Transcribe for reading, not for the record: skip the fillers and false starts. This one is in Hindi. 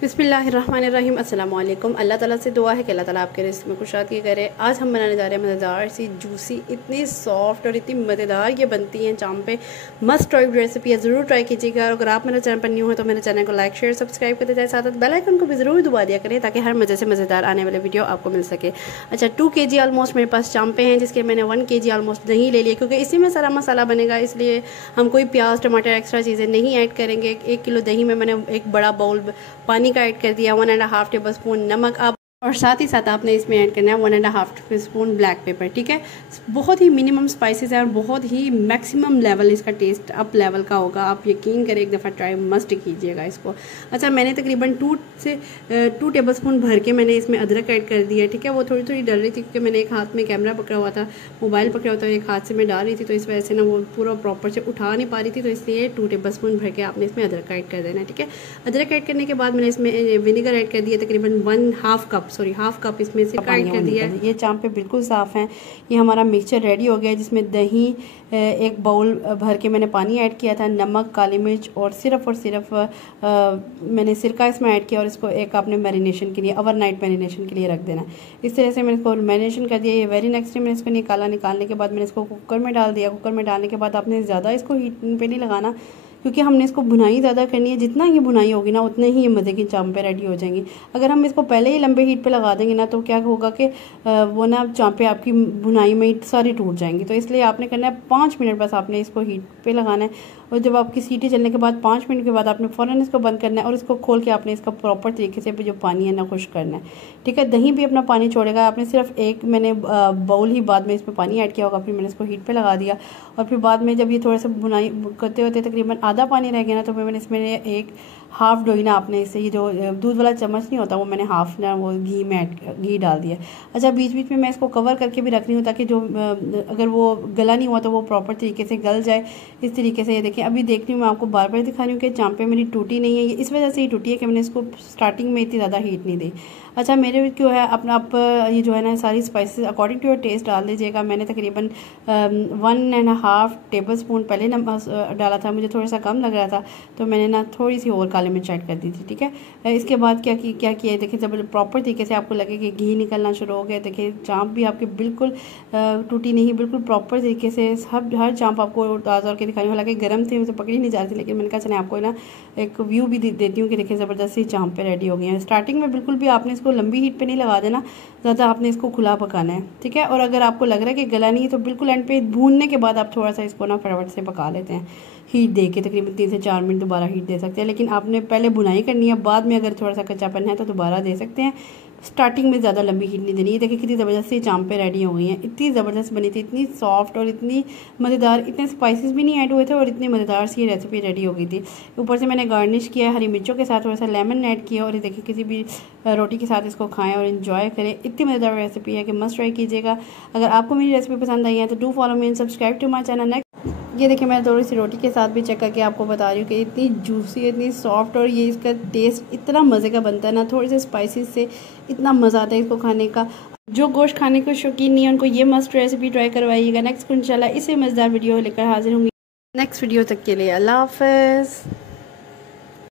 बिस्मिल्लाहिर्रहमानिर्रहीम अस्सलाम वालेकुम। अल्लाह ताला से दुआ है कि अल्लाह ताला आपके रिस्क में खुशहाली करे। आज हम बनाने जा रहे हैं मज़ेदार सी जूसी, इतनी सॉफ्ट और इतनी मज़ेदार ये बनती हैं चांपे। मस्ट ट्राई रेसिपी है, ज़रूर ट्राई कीजिएगा। और अगर आप मेरे चैनल पर न्यू हो तो मेरे चैनल को लाइक शेयर सब्सक्राइब करते जाए, साथ बेल आइकन को भी ज़रूर दबा दिया करें ताकि हर मज़े से मज़ेदार आने वाले वीडियो आपको मिल सके। अच्छा, 2 kg ऑलमोस्ट मेरे पास चांपे हैं, जिसके मैंने 1 kg ऑलमोस्ट दही ले लिया, क्योंकि इसी में सारा मसाला बनेगा, इसलिए हम कोई प्याज टमाटर एक्स्ट्रा चीज़ें नहीं ऐड करेंगे। 1 किलो दही में मैंने एक बड़ा बाउल पानी का ऐड कर दिया, 1.5 टेबल स्पून नमक, आप और साथ ही साथ आपने इसमें ऐड करना है 1.5 टीस्पून ब्लैक पेपर। ठीक है, बहुत ही मिनिमम स्पाइसेस है और बहुत ही मैक्सिमम लेवल इसका टेस्ट अप लेवल का होगा। आप यकीन करें, एक दफ़ा ट्राई मस्ट कीजिएगा इसको। अच्छा, मैंने तकरीबन 2 टेबल स्पून भर के मैंने इसमें अदरक ऐड कर दिया। ठीक है, वो थोड़ी थोड़ी डल रही थी क्योंकि मैंने एक हाथ में कैमरा पकड़ा हुआ था, मोबाइल पकड़ा हुआ था, एक हाथ से मैं डाल रही थी, तो इस वजह से ना वो पूरा प्रॉपर से उठा नहीं पा रही थी, तो इसलिए 2 टेबल स्पून भर के आपने इसमें अदरक ऐड कर देना है। ठीक है, अदरक ऐड करने के बाद मैंने इसमें विनेगर ऐड कर दिया, तकरीबन हाफ कप इसमें से ऐड कर दिया। ये चांपे बिल्कुल साफ़ हैं। ये हमारा मिक्सचर रेडी हो गया, जिसमें दही एक बाउल भर के मैंने पानी ऐड किया था, नमक, काली मिर्च और सिर्फ मैंने सिरका इसमें ऐड किया, और इसको एक आपने मैरिनेशन के लिए ओवरनाइट मैरिनेशन के लिए रख देना। इस तरह से मैंने इसको मैरिनेशन कर दिया। ये वेरी नेक्स्ट डे मैंने इसको निकालने के बाद मैंने इसको कुकर में डाल दिया। कुकर में डालने के बाद आपने ज़्यादा इसको हीट पे नहीं लगाना, क्योंकि हमने इसको भुनाई ज़्यादा करनी है। जितना ये भुनाई होगी ना, उतने ही ये मज़े की चांपे रेडी हो जाएंगी। अगर हम इसको पहले ही लंबे हीट पे लगा देंगे ना, तो क्या होगा कि वो ना चांपे आपकी भुनाई में ही सारी टूट जाएंगी। तो इसलिए आपने करना है 5 मिनट बस आपने इसको हीट पे लगाना है, और जब आपकी सीटी चलने के बाद 5 मिनट के बाद आपने फ़ौरन इसको बंद करना है, और इसको खोल के आपने इसका प्रॉपर तरीके से जो पानी है ना खुश्क करना है। ठीक है, दही भी अपना पानी छोड़ेगा। आपने सिर्फ एक मैंने बाउल ही बाद में इसमें पानी ऐड किया होगा, फिर मैंने इसको हीट पे लगा दिया, और फिर बाद में जब ये थोड़ा सा बुनाई करते होते तकरीबन आधा पानी रह गया ना, तो मैंने इसमें एक हाफ़ डोई ना आपने इससे, ये जो दूध वाला चम्मच नहीं होता, वो मैंने हाफ़ ना वो घी डाल दिया। अच्छा, बीच बीच में मैं इसको कवर करके भी रख रही हूँ ताकि जो अगर वो गला नहीं हुआ तो वो प्रॉपर तरीके से गल जाए। इस तरीके से ये देखें, अभी देख रही हूँ, मैं आपको बार बार दिखा रही हूँ कि चांपे मेरी टूटी नहीं है। ये इस वजह से ही टूटी है कि मैंने इसको स्टार्टिंग में इतनी ज़्यादा हीट नहीं दी। अच्छा, मेरे क्यों है अपना आप ये जो है ना सारी spices according to your taste डाल दीजिएगा। मैंने तकरीबन 1.5 टेबल स्पून पहले नमक डाला था, मुझे थोड़ा सा कम लग रहा था, तो मैंने ना थोड़ी सी और काली मिर्च ऐड कर दी थी। ठीक है, इसके बाद क्या किया देखिए, जब प्रॉपर तरीके से आपको लगे कि घी निकलना शुरू हो गया, देखिए चांप भी आपकी बिल्कुल टूटी नहीं, बिल्कुल प्रॉपर तरीके से हर चांप आपको ताज़ा के दिखाई। हालांकि गर्म थी, मुझे पकड़ी नहीं जा रही थी, लेकिन मैंने कहा चले आपको ना एक व्यू भी देती हूँ कि देखिए ज़बरदस्ती चांप पे रेडी हो गई हैं। स्टार्टिंग में बिल्कुल भी आपने इसको लंबी हीट पे नहीं लगा देना, ज़्यादा आपने इसको खुला पकाना है। ठीक है, और अगर आपको लग रहा है कि गला नहीं है, तो बिल्कुल एंड पे भूनने के बाद आप थोड़ा सा इसको ना फटाफट से पका लेते हैं, हीट दे के तकरीबन 3 से 4 मिनट दोबारा हीट दे सकते हैं। लेकिन आपने पहले भुनाई करनी है, बाद में अगर थोड़ा सा कच्चापन है तो दोबारा दे सकते हैं। स्टार्टिंग में ज़्यादा लंबी हीट नहीं देनी है। देखिए कितनी ज़बरदस्त चांपे रेडी हो गई हैं, इतनी ज़बरदस्त बनी थी, इतनी सॉफ्ट और इतनी मज़ेदार, इतने स्पाइसेस भी नहीं ऐड हुए थे, और इतनी मज़ेदार सी रेसिपी रेडी हो गई थी। ऊपर से मैंने गार्निश किया हरी मिर्चों के साथ, थोड़ा सा लेमन ऐड किया, और ये देखिए किसी भी रोटी के साथ इसको खाएं और इन्जॉय करें। इतनी मज़ेदार रेसिपी है कि मस्ट ट्राई कीजिएगा। अगर आपको मेरी रेसिपी पसंद आई है तो do follow me and subscribe to my channel. ये देखिए, मैं थोड़ी सी रोटी के साथ भी चेक करके आपको बता रही हूँ कि इतनी जूसी, इतनी सॉफ्ट, और ये इसका टेस्ट इतना मज़े का बनता है ना, थोड़े से स्पाइसेस से इतना मज़ा आता है इसको खाने का। जो गोश्त खाने को शौकीन नहीं है, उनको ये मस्ट रेसिपी ट्राई करवाइएगा। नेक्स्ट इंशाल्लाह इसे मज़ेदार वीडियो लेकर हाजिर होंगी। नेक्स्ट वीडियो तक के लिए अल्लाह हाफ़िज़।